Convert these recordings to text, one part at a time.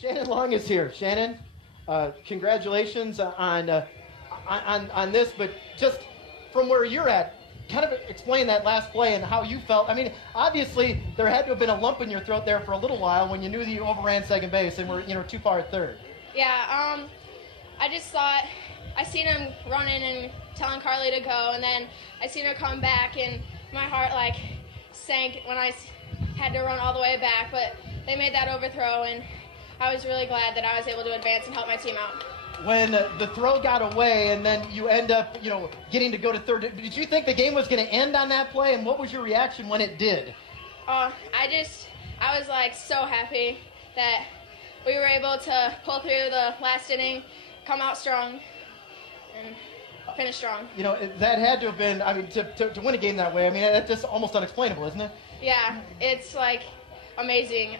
Shannon Long is here. Shannon, congratulations on this, but just from where you're at, kind of explain that last play and how you felt. I mean, obviously there had to have been a lump in your throat there for a little while when you knew that you overran second base and were too far at third. Yeah, I just thought I seen him running and telling Carly to go, and then I seen her come back, and my heart sank when I had to run all the way back. But they made that overthrow, and I was really glad that I was able to advance and help my team out. When the throw got away and then you end up, getting to go to third, did you think the game was going to end on that play? And what was your reaction when it did? I was so happy that we were able to pull through the last inning, come out strong, and finish strong. That had to have been, to win a game that way, that's just almost unexplainable, isn't it? Yeah, it's amazing.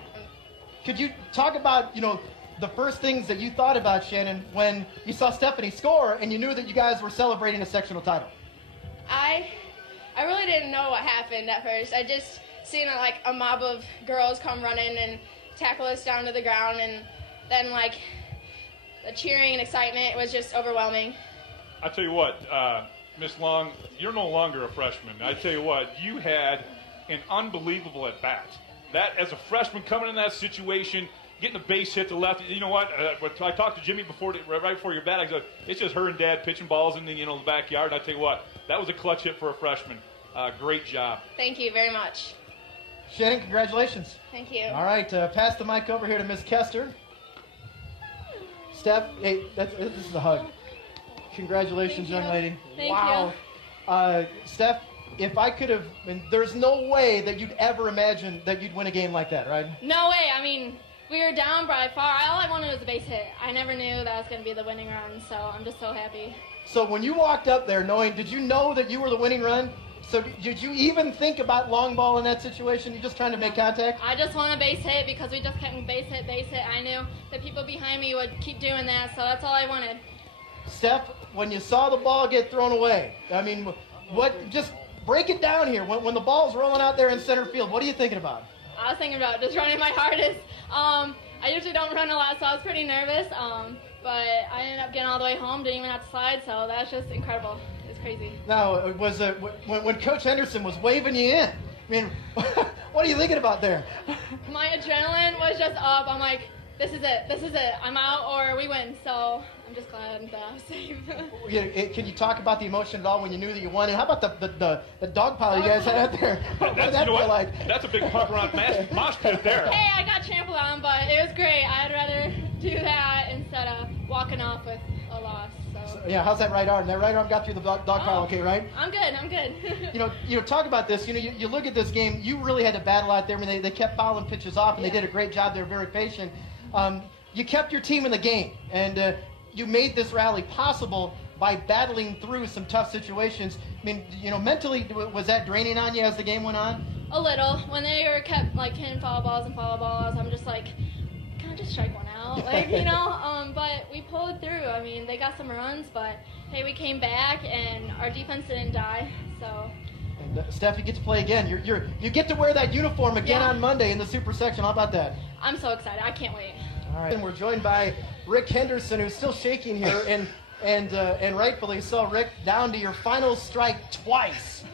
Could you talk about, the first things that you thought about, Shannon, when you saw Stephanie score and you knew that you guys were celebrating a sectional title? I really didn't know what happened at first. I just seen a mob of girls come running and tackle us down to the ground, and then the cheering and excitement was just overwhelming. I tell you what, Miss Long, you're no longer a freshman. I tell you what, you had an unbelievable at bat. That, as a freshman coming in that situation, getting a base hit to left. You know what? I talked to Jimmy right before your bat. I said, it's just her and Dad pitching balls in the backyard. And I tell you what, that was a clutch hit for a freshman. Great job. Thank you very much. Shannon, congratulations. Thank you. All right, pass the mic over here to Miss Kester. Steph, hey, this is a hug. Congratulations, young lady. Thank you. Steph, if I could have, there's no way that you'd ever imagine that you'd win a game like that, right? No way. We were down by far. All I wanted was a base hit. I never knew that was going to be the winning run, so I'm just so happy. So when you walked up there did you know that you were the winning run? So did you even think about long ball in that situation? You just trying to make contact? I just want a base hit because we just kept base hit. I knew the people behind me would keep doing that, so that's all I wanted. Steph, when you saw the ball get thrown away, just break it down here. When the ball's rolling out there in center field, what are you thinking about? I was thinking about just running my hardest. I usually don't run a lot, so I was pretty nervous. But I ended up getting all the way home, didn't even have to slide, so that's just incredible. It's crazy. Now, when Coach Henderson was waving you in, what are you thinking about there? My adrenaline was just up. I'm like, this is it. I'm out or we win, so I'm just glad that I'm safe. Can you talk about the emotion at all when you knew that you won? And how about the dog pile you guys had out there? What did that feel like? That's a big pop around mosh pit there. Hey, I got trampled on, but it was great. I'd rather do that instead of walking off with a loss. So yeah, how's that right arm? That right arm got through the dog pile, okay, right? I'm good. Talk about this. You look at this game. You really had to battle out there. They kept fouling pitches off, and they did a great job. They were very patient. You kept your team in the game, and you made this rally possible by battling through some tough situations. Mentally, was that draining on you as the game went on? A little. When they were kept hitting foul balls, I'm just like, can I just strike one out? But we pulled through. They got some runs, but hey, we came back, and our defense didn't die, so. And Steph, you get to play again. You get to wear that uniform again on Monday in the Super Section. How about that? I'm so excited. I can't wait. All right. And we're joined by Rick Henderson, who's still shaking here, and rightfully so. Rick, down to your final strike twice,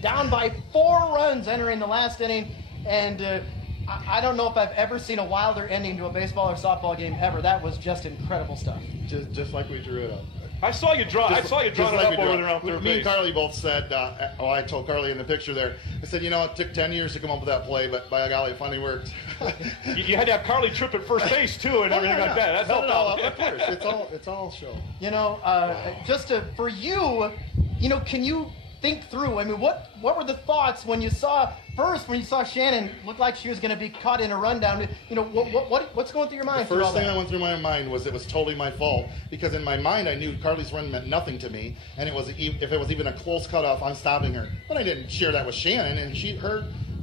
down by 4 runs entering the last inning, and I don't know if I've ever seen a wilder ending to a baseball or softball game ever. That was just incredible stuff. Just like we drew it up. I saw you draw it up over there around third base. Me and Carly both said, I told Carly in the picture there, I said, it took 10 years to come up with that play, but by golly, it finally worked. You had to have Carly trip at first base, too, and everything like that. That's helped out. Of course. It's all show. For you, can you think through, what were the thoughts when you saw Shannon look like she was going to be caught in a rundown? What's going through your mind? The first thing that went through my mind was it was totally my fault, because in my mind I knew Carly's run meant nothing to me, and if it was even a close cutoff, I'm stopping her. But I didn't share that with Shannon, and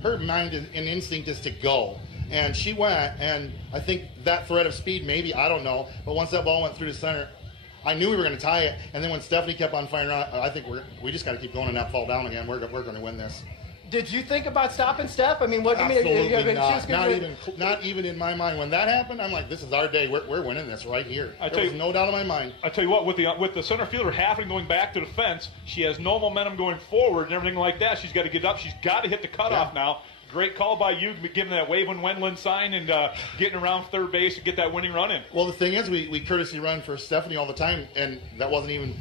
her mind and instinct is to go. And she went, and I think that threat of speed, maybe, I don't know, but once that ball went through the center, I knew we were going to tie it, and then when Stephanie kept on firing out, I think we just got to keep going and not fall down again. We're going to win this. Did you think about stopping Steph? I mean, what? Absolutely I mean, not. Not even in my mind. When that happened, I'm like, this is our day. We're winning this right here. There was no doubt in my mind. I tell you what, with the center fielder half and going back to the fence, she has no momentum going forward and everything like that. She's got to get up. She's got to hit the cutoff now. Great call by you, giving that wave and Wendland sign and getting around third base and get that winning run in. Well, the thing is, we courtesy run for Stephanie all the time, and that wasn't even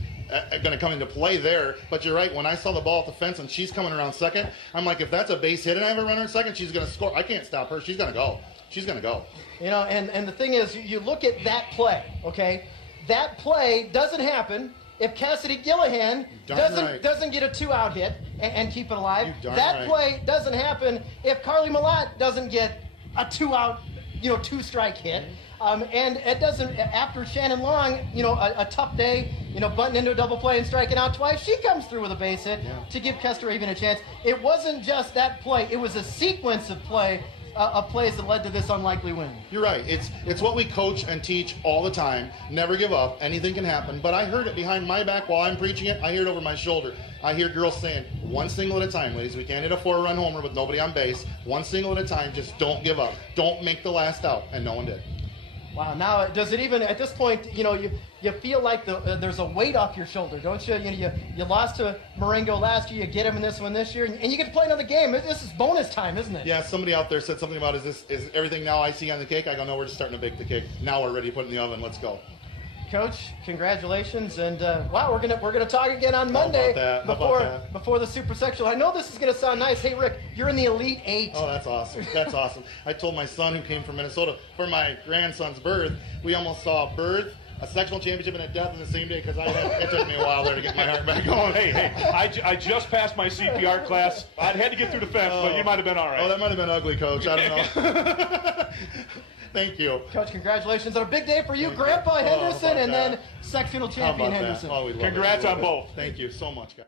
going to come into play there. But you're right. When I saw the ball at the fence and she's coming around second, I'm like, if that's a base hit and I have a runner at second, she's going to score. I can't stop her. She's going to go. She's going to go. You know, and the thing is, you look at that play, okay? That play doesn't happen if Cassidy Gillihan doesn't get a 2-out hit and keep it alive. That play doesn't happen if Carly Malott doesn't get a 2-out, 2-strike hit. And it doesn't, after Shannon Long, a tough day, butting into a double play and striking out twice, she comes through with a base hit to give Kester even a chance. It wasn't just that play. It was a sequence of plays that led to this unlikely win. You're right. It's what we coach and teach all the time. Never give up. Anything can happen. But I heard it behind my back while I'm preaching it. I hear it over my shoulder. I hear girls saying, one single at a time, ladies. We can't hit a 4-run homer with nobody on base. One single at a time. Just don't give up. Don't make the last out. And no one did. Wow. Now, does it even, at this point, you feel like there's a weight off your shoulder, don't you? You lost to Marengo last year. You get him in this one this year, and you get to play another game. This is bonus time, isn't it? Yeah, somebody out there said something about, is everything now icing on the cake? I go, no, we're just starting to bake the cake. Now we're ready to put it in the oven. Let's go. Coach, congratulations, and wow, we're gonna talk again on Monday before the Super Sectional. I know this is gonna sound nice. Hey, Rick, you're in the Elite 8. Oh, that's awesome. That's awesome. I told my son who came from Minnesota for my grandson's birth, we almost saw a birth, a sectional championship, and a death in the same day because it took me a while there to get my heart back going. Hey, I just passed my CPR class. I had to get through the fence, but you might have been all right. Oh, that might have been ugly, Coach. I don't know. Thank you. Coach, congratulations on a big day for you, Grandpa Henderson, and then sectional champion Henderson. Oh, we love Congrats on both. Thank you so much, guys.